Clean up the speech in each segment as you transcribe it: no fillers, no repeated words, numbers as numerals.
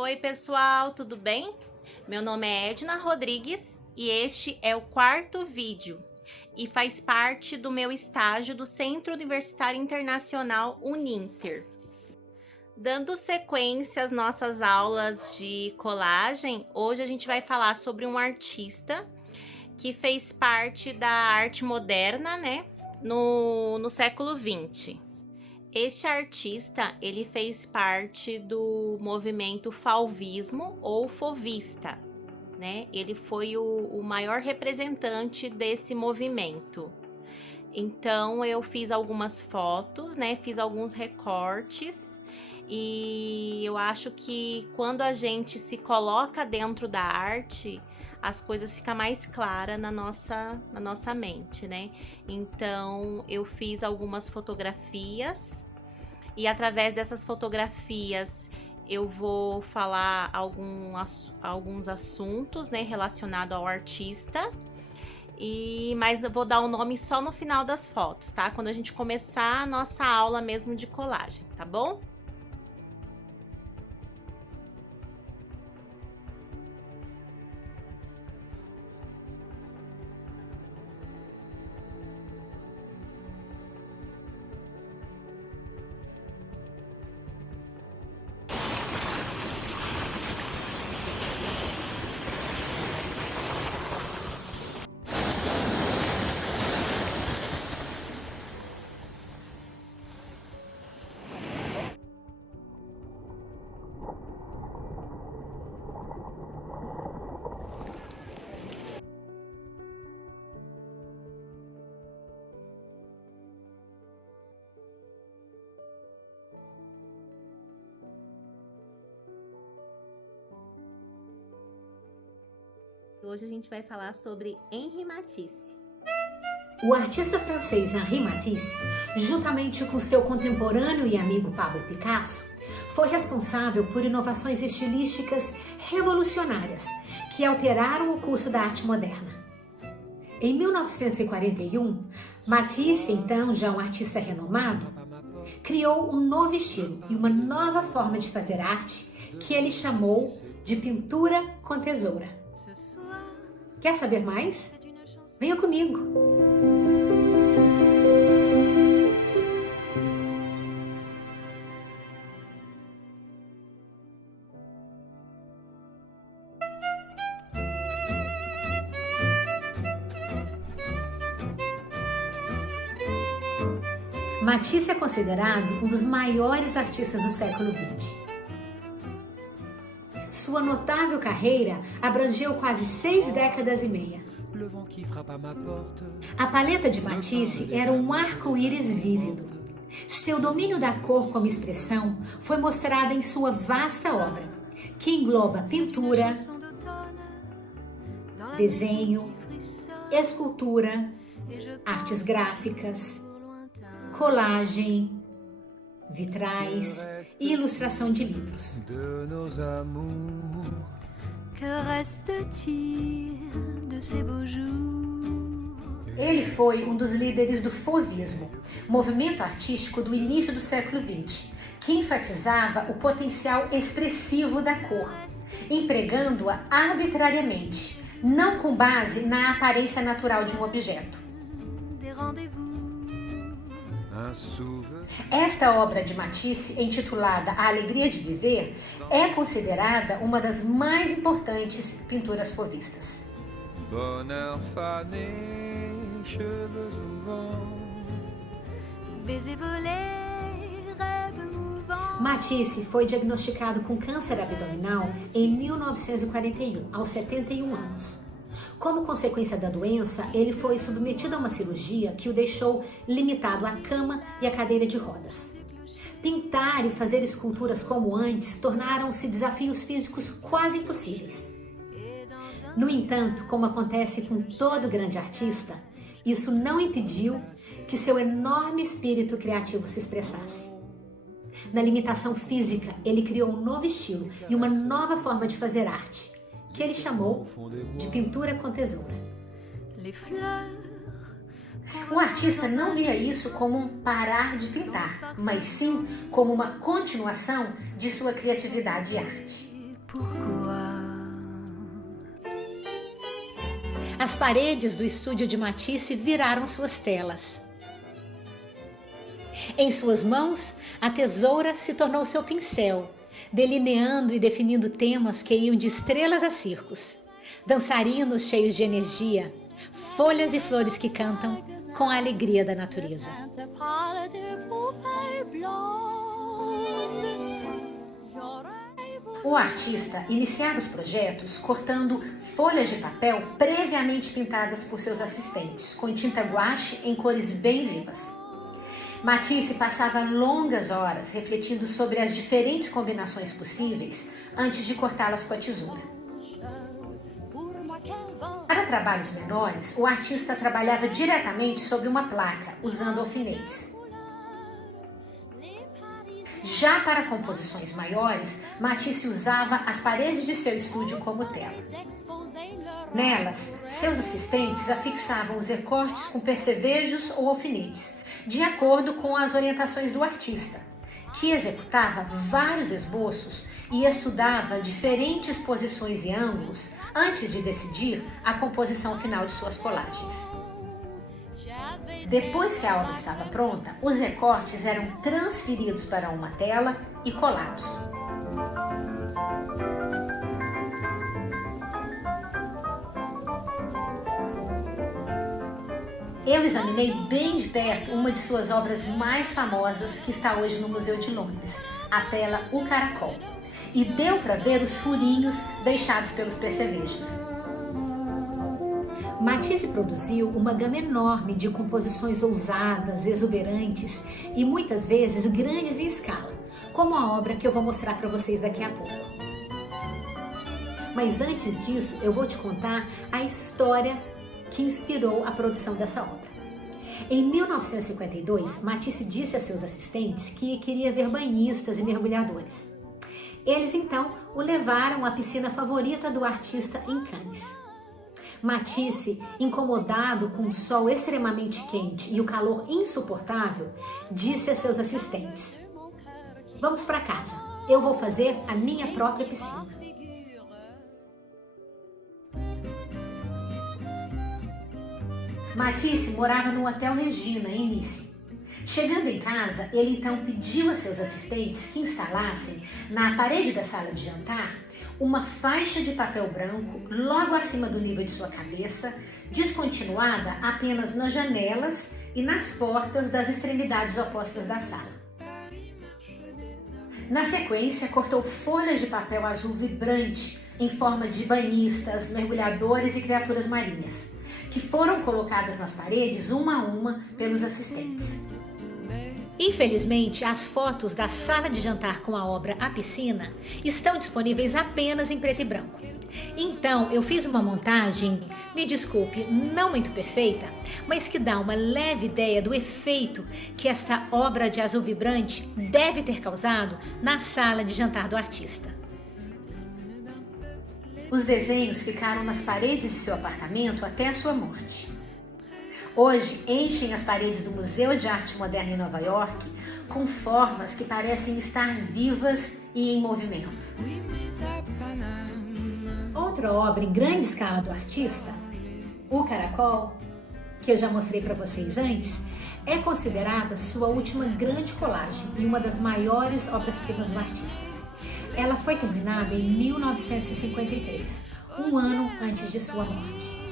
Oi pessoal, tudo bem? Meu nome é Edna Rodrigues e este é o quarto vídeo e faz parte do meu estágio do Centro Universitário Internacional Uninter. Dando sequência às nossas aulas de colagem, hoje a gente vai falar sobre um artista que fez parte da arte moderna, né, no século XX. Este artista, ele fez parte do movimento fauvismo ou fauvista, né? Ele foi o maior representante desse movimento. Então, eu fiz algumas fotos, né? Fiz alguns recortes e eu acho que quando a gente se coloca dentro da arte, as coisas ficam mais claras na nossa mente, né? Então, eu fiz algumas fotografias e através dessas fotografias eu vou falar alguns assuntos, né, relacionados ao artista. Mas eu vou dar o nome só no final das fotos, tá? Quando a gente começar a nossa aula mesmo de colagem, tá bom? Hoje a gente vai falar sobre Henri Matisse. O artista francês Henri Matisse, juntamente com seu contemporâneo e amigo Pablo Picasso, foi responsável por inovações estilísticas revolucionárias que alteraram o curso da arte moderna. Em 1941, Matisse, então já um artista renomado, criou um novo estilo e uma nova forma de fazer arte que ele chamou de pintura com tesoura. Quer saber mais? Venha comigo! Matisse é considerado um dos maiores artistas do século XX. Sua notável carreira abrangeu quase 6 décadas e meia. A paleta de Matisse era um arco-íris vívido. Seu domínio da cor como expressão foi mostrado em sua vasta obra, que engloba pintura, desenho, escultura, artes gráficas, colagem, vitrais e ilustração de livros. Ele foi um dos líderes do fauvismo, movimento artístico do início do século XX, que enfatizava o potencial expressivo da cor, empregando-a arbitrariamente, não com base na aparência natural de um objeto. Esta obra de Matisse, intitulada A Alegria de Viver, é considerada uma das mais importantes pinturas fauvistas. Matisse foi diagnosticado com câncer abdominal em 1941, aos 71 anos. Como consequência da doença, ele foi submetido a uma cirurgia que o deixou limitado à cama e à cadeira de rodas. Pintar e fazer esculturas como antes tornaram-se desafios físicos quase impossíveis. No entanto, como acontece com todo grande artista, isso não impediu que seu enorme espírito criativo se expressasse. Na limitação física, ele criou um novo estilo e uma nova forma de fazer arte, que ele chamou de pintura com tesoura. O artista não via isso como um parar de pintar, mas sim como uma continuação de sua criatividade e arte. As paredes do estúdio de Matisse viraram suas telas. Em suas mãos, a tesoura se tornou seu pincel, delineando e definindo temas que iam de estrelas a circos, dançarinos cheios de energia, folhas e flores que cantam com a alegria da natureza. O artista iniciava os projetos cortando folhas de papel previamente pintadas por seus assistentes, com tinta guache em cores bem vivas. Matisse passava longas horas refletindo sobre as diferentes combinações possíveis antes de cortá-las com a tesoura. Para trabalhos menores, o artista trabalhava diretamente sobre uma placa, usando alfinetes. Já para composições maiores, Matisse usava as paredes de seu estúdio como tela. Nelas, seus assistentes afixavam os recortes com percevejos ou alfinetes, de acordo com as orientações do artista, que executava vários esboços e estudava diferentes posições e ângulos antes de decidir a composição final de suas colagens. Depois que a obra estava pronta, os recortes eram transferidos para uma tela e colados. Eu examinei bem de perto uma de suas obras mais famosas que está hoje no Museu de Londres, a tela O Caracol, e deu para ver os furinhos deixados pelos percevejos. Matisse produziu uma gama enorme de composições ousadas, exuberantes e muitas vezes grandes em escala, como a obra que eu vou mostrar para vocês daqui a pouco. Mas antes disso, eu vou te contar a história que inspirou a produção dessa obra. Em 1952, Matisse disse a seus assistentes que queria ver banhistas e mergulhadores. Eles então o levaram à piscina favorita do artista em Cannes. Matisse, incomodado com o sol extremamente quente e o calor insuportável, disse a seus assistentes: "Vamos para casa, eu vou fazer a minha própria piscina." Matisse morava no Hotel Regina, em Nice. Chegando em casa, ele então pediu a seus assistentes que instalassem na parede da sala de jantar uma faixa de papel branco logo acima do nível de sua cabeça, descontinuada apenas nas janelas e nas portas das extremidades opostas da sala. Na sequência, cortou folhas de papel azul vibrante em forma de banhistas, mergulhadores e criaturas marinhas, que foram colocadas nas paredes uma a uma pelos assistentes. Infelizmente, as fotos da sala de jantar com a obra A Piscina estão disponíveis apenas em preto e branco. Então, eu fiz uma montagem, me desculpe, não muito perfeita, mas que dá uma leve ideia do efeito que esta obra de azul vibrante deve ter causado na sala de jantar do artista. Os desenhos ficaram nas paredes de seu apartamento até a sua morte. Hoje, enchem as paredes do Museu de Arte Moderna em Nova York com formas que parecem estar vivas e em movimento. Outra obra em grande escala do artista, O Caracol, que eu já mostrei para vocês antes, é considerada sua última grande colagem e uma das maiores obras-primas do artista. Ela foi terminada em 1953, um ano antes de sua morte.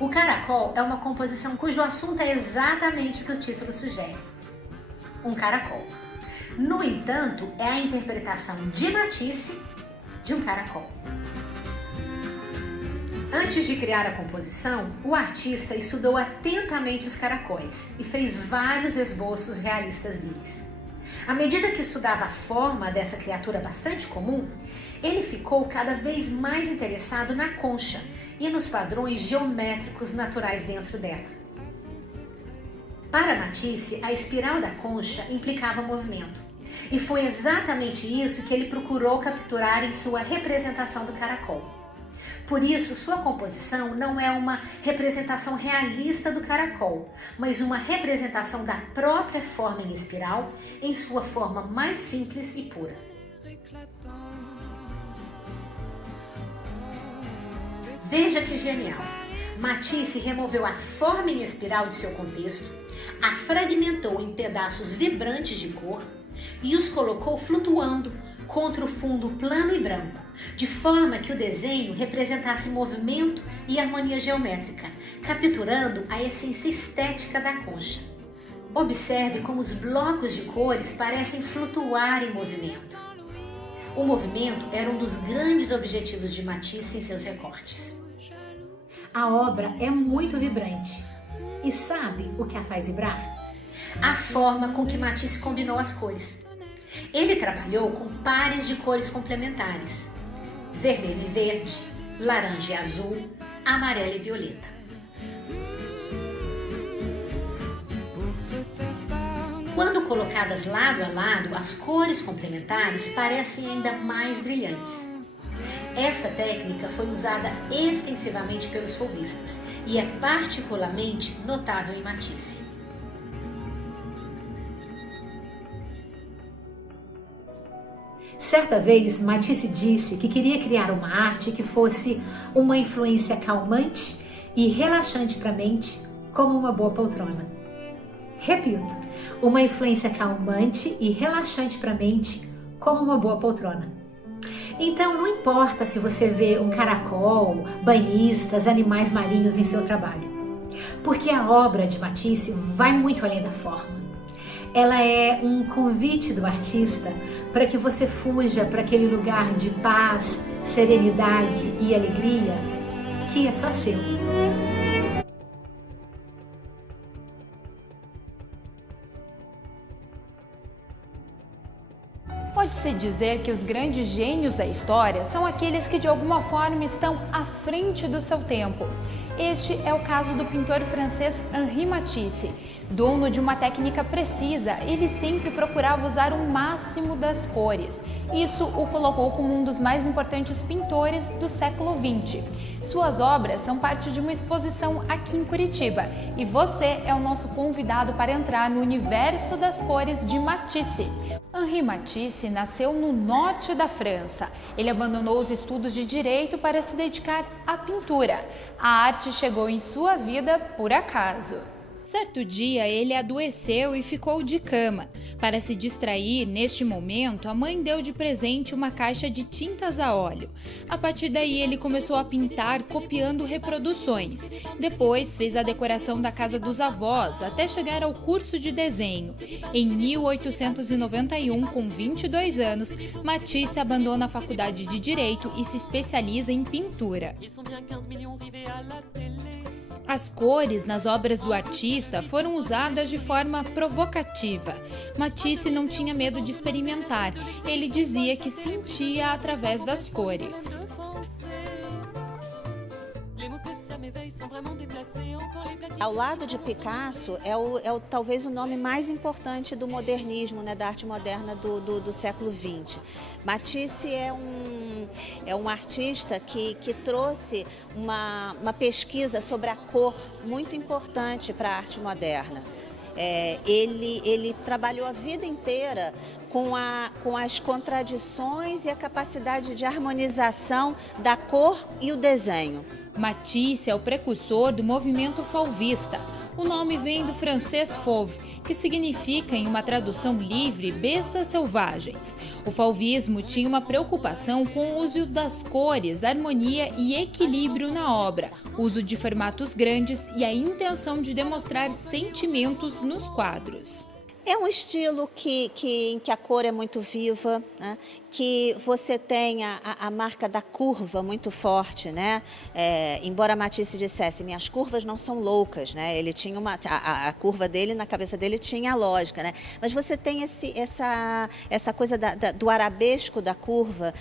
O Caracol é uma composição cujo assunto é exatamente o que o título sugere: um caracol. No entanto, é a interpretação de Matisse de um caracol. Antes de criar a composição, o artista estudou atentamente os caracóis e fez vários esboços realistas deles. À medida que estudava a forma dessa criatura bastante comum, ele ficou cada vez mais interessado na concha e nos padrões geométricos naturais dentro dela. Para Matisse, a espiral da concha implicava movimento, e foi exatamente isso que ele procurou capturar em sua representação do caracol. Por isso, sua composição não é uma representação realista do caracol, mas uma representação da própria forma em espiral em sua forma mais simples e pura. Veja que genial! Matisse removeu a forma em espiral de seu contexto, a fragmentou em pedaços vibrantes de cor e os colocou flutuando contra o fundo plano e branco, de forma que o desenho representasse movimento e harmonia geométrica, capturando a essência estética da concha. Observe como os blocos de cores parecem flutuar em movimento. O movimento era um dos grandes objetivos de Matisse em seus recortes. A obra é muito vibrante. E sabe o que a faz vibrar? A forma com que Matisse combinou as cores. Ele trabalhou com pares de cores complementares: vermelho e verde, laranja e azul, amarelo e violeta. Quando colocadas lado a lado, as cores complementares parecem ainda mais brilhantes. Esta técnica foi usada extensivamente pelos fauvistas e é particularmente notável em Matisse. Certa vez, Matisse disse que queria criar uma arte que fosse uma influência calmante e relaxante para a mente, como uma boa poltrona. Repito, uma influência calmante e relaxante para a mente, como uma boa poltrona. Então, não importa se você vê um caracol, banhistas, animais marinhos em seu trabalho, porque a obra de Matisse vai muito além da forma. Ela é um convite do artista para que você fuja para aquele lugar de paz, serenidade e alegria que é só seu. Pode-se dizer que os grandes gênios da história são aqueles que de alguma forma estão à frente do seu tempo. Este é o caso do pintor francês Henri Matisse. Dono de uma técnica precisa, ele sempre procurava usar o máximo das cores. Isso o colocou como um dos mais importantes pintores do século XX. Suas obras são parte de uma exposição aqui em Curitiba e você é o nosso convidado para entrar no universo das cores de Matisse. Henri Matisse nasceu no norte da França. Ele abandonou os estudos de direito para se dedicar à pintura. A arte chegou em sua vida por acaso. Certo dia, ele adoeceu e ficou de cama. Para se distrair, neste momento, a mãe deu de presente uma caixa de tintas a óleo. A partir daí, ele começou a pintar copiando reproduções. Depois, fez a decoração da casa dos avós, até chegar ao curso de desenho. Em 1891, com 22 anos, Matisse abandona a faculdade de Direito e se especializa em pintura. As cores nas obras do artista foram usadas de forma provocativa. Matisse não tinha medo de experimentar. Ele dizia que sentia através das cores. Ao lado de Picasso, talvez o nome mais importante do modernismo, né, da arte moderna do século XX. Matisse é um artista que trouxe uma pesquisa sobre a cor muito importante para a arte moderna. Ele trabalhou a vida inteira com as contradições e a capacidade de harmonização da cor e o desenho. Matisse é o precursor do movimento fauvista. O nome vem do francês fauve, que significa, em uma tradução livre, bestas selvagens. O fauvismo tinha uma preocupação com o uso das cores, harmonia e equilíbrio na obra, uso de formatos grandes e a intenção de demonstrar sentimentos nos quadros. É um estilo em que a cor é muito viva, né? Que você tem a marca da curva muito forte, né? Embora Matisse dissesse, minhas curvas não são loucas, né? Ele tinha a curva dele, na cabeça dele tinha a lógica, né? Mas você tem essa coisa do arabesco da curva,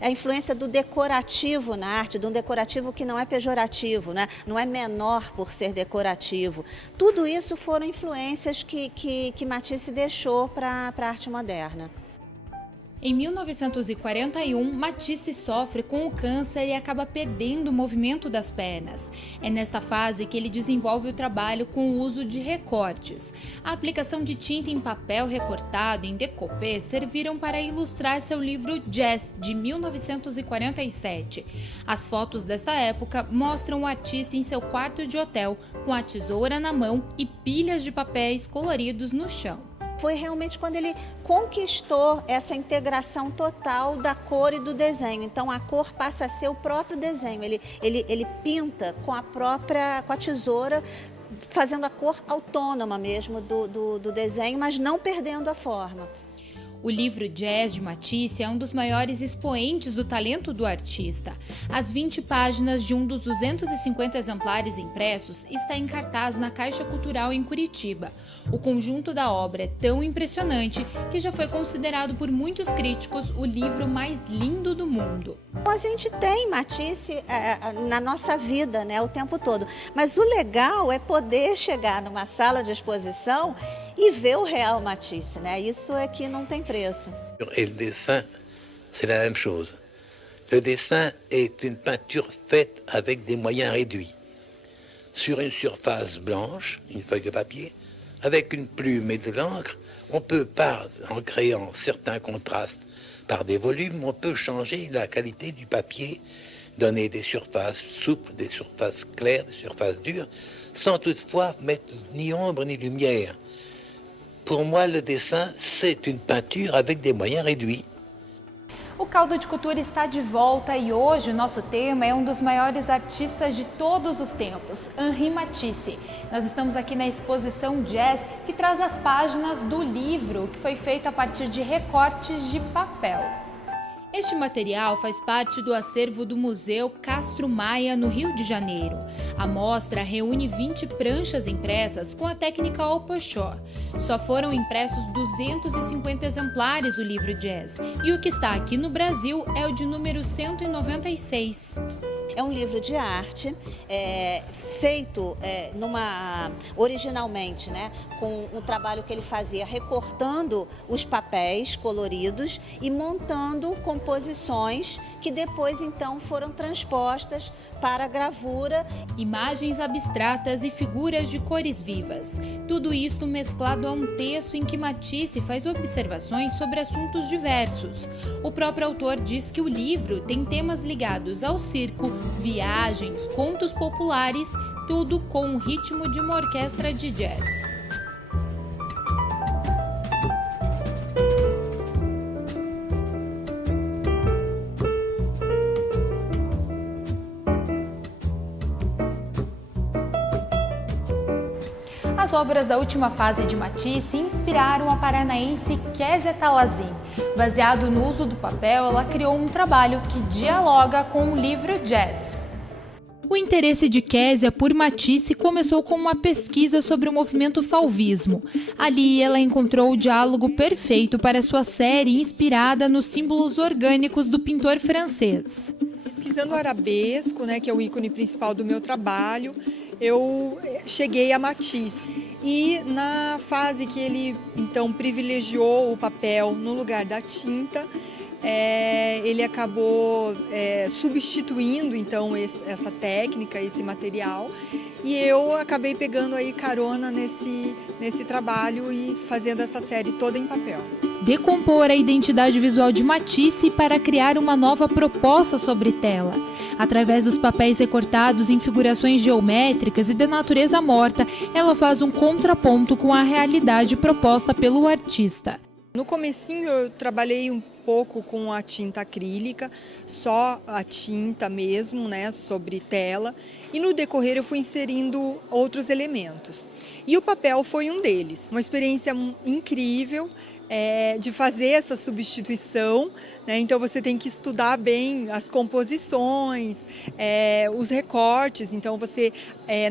a influência do decorativo na arte, de um decorativo que não é pejorativo, né? Não é menor por ser decorativo. Tudo isso foram influências que Matisse deixou para a arte moderna. Em 1941, Matisse sofre com o câncer e acaba perdendo o movimento das pernas. É nesta fase que ele desenvolve o trabalho com o uso de recortes. A aplicação de tinta em papel recortado em decopê serviram para ilustrar seu livro Jazz, de 1947. As fotos desta época mostram o artista em seu quarto de hotel, com a tesoura na mão e pilhas de papéis coloridos no chão. Foi realmente quando ele conquistou essa integração total da cor e do desenho. Então a cor passa a ser o próprio desenho. Ele pinta com a tesoura, fazendo a cor autônoma mesmo do desenho, mas não perdendo a forma. O livro Jazz de Matisse é um dos maiores expoentes do talento do artista. As 20 páginas de um dos 250 exemplares impressos está em cartaz na Caixa Cultural em Curitiba. O conjunto da obra é tão impressionante que já foi considerado por muitos críticos o livro mais lindo do mundo. A gente tem Matisse na nossa vida, né, o tempo todo, mas o legal é poder chegar numa sala de exposição e ver o real Matisse, né? Isso é que não tem preço. Et le dessin, c'est la même chose. Le dessin est une peinture faite avec des moyens réduits. Sur une surface blanche, une feuille de papier, avec une plume et de l'encre, on peut, en créant certains contrastes par des volumes, on peut changer la qualité du papier, donner des surfaces souples, des surfaces claires, des surfaces dures, sans toutefois mettre ni ombre ni lumière. Pour moi, le dessin, c'est une peinture avec des moyens réduits. O Caldo de Cultura está de volta e hoje o nosso tema é um dos maiores artistas de todos os tempos, Henri Matisse. Nós estamos aqui na exposição Jazz, que traz as páginas do livro, que foi feito a partir de recortes de papel. Este material faz parte do acervo do Museu Castro Maia, no Rio de Janeiro. A mostra reúne 20 pranchas impressas com a técnica au pochot. Só foram impressos 250 exemplares do livro Jazz, e o que está aqui no Brasil é o de número 196. É um livro de arte feito originalmente, né, com um trabalho que ele fazia recortando os papéis coloridos e montando composições que depois então foram transpostas para a gravura. Imagens abstratas e figuras de cores vivas. Tudo isto mesclado a um texto em que Matisse faz observações sobre assuntos diversos. O próprio autor diz que o livro tem temas ligados ao circo, viagens, contos populares, tudo com o ritmo de uma orquestra de jazz. As obras da última fase de Matisse inspiraram a paranaense Kézia Talazin. Baseado no uso do papel, ela criou um trabalho que dialoga com o livro Jazz. O interesse de Kézia por Matisse começou com uma pesquisa sobre o movimento fauvismo. Ali, ela encontrou o diálogo perfeito para sua série inspirada nos símbolos orgânicos do pintor francês. Pesquisando o arabesco, né, que é o ícone principal do meu trabalho, eu cheguei a Matisse. E na fase que ele, então, privilegiou o papel no lugar da tinta, ele acabou substituindo, então, essa técnica, esse material. E eu acabei pegando aí carona nesse trabalho e fazendo essa série toda em papel. Decompor a identidade visual de Matisse para criar uma nova proposta sobre tela. Através dos papéis recortados em figurações geométricas e de natureza morta, ela faz um contraponto com a realidade proposta pelo artista. No comecinho eu trabalhei um pouco com a tinta acrílica, só a tinta mesmo, né, sobre tela, e no decorrer eu fui inserindo outros elementos. E o papel foi um deles. Uma experiência incrível de fazer essa substituição, né? Então você tem que estudar bem as composições, os recortes, então você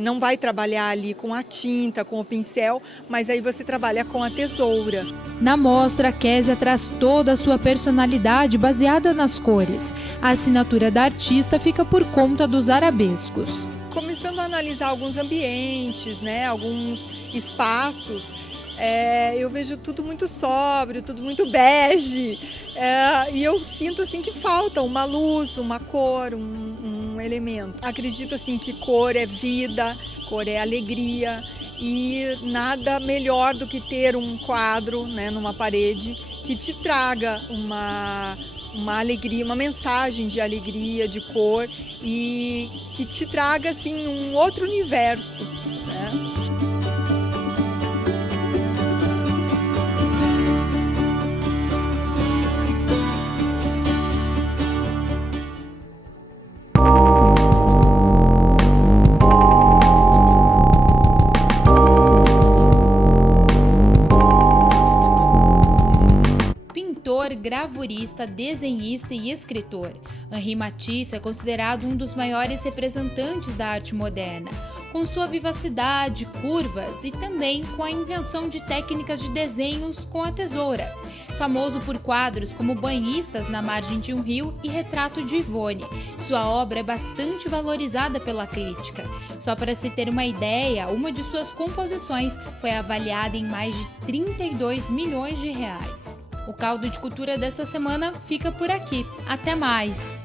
não vai trabalhar ali com a tinta, com o pincel, mas aí você trabalha com a tesoura. Na mostra, Kézia traz toda a sua personalidade baseada nas cores. A assinatura da artista fica por conta dos arabescos. Começando a analisar alguns ambientes, né, alguns espaços, eu vejo tudo muito sóbrio, tudo muito bege, e eu sinto assim que falta uma luz, uma cor, um elemento. Acredito assim que cor é vida, cor é alegria, e nada melhor do que ter um quadro, né, numa parede que te traga uma alegria, uma mensagem de alegria, de cor, e que te traga assim um outro universo, né? Gravurista, desenhista e escritor. Henri Matisse é considerado um dos maiores representantes da arte moderna, com sua vivacidade, curvas e também com a invenção de técnicas de desenhos com a tesoura. Famoso por quadros como Banhistas na Margem de um Rio e Retrato de Ivone, sua obra é bastante valorizada pela crítica. Só para se ter uma ideia, uma de suas composições foi avaliada em mais de 32 milhões de reais. O Caldo de Cultura dessa semana fica por aqui. Até mais!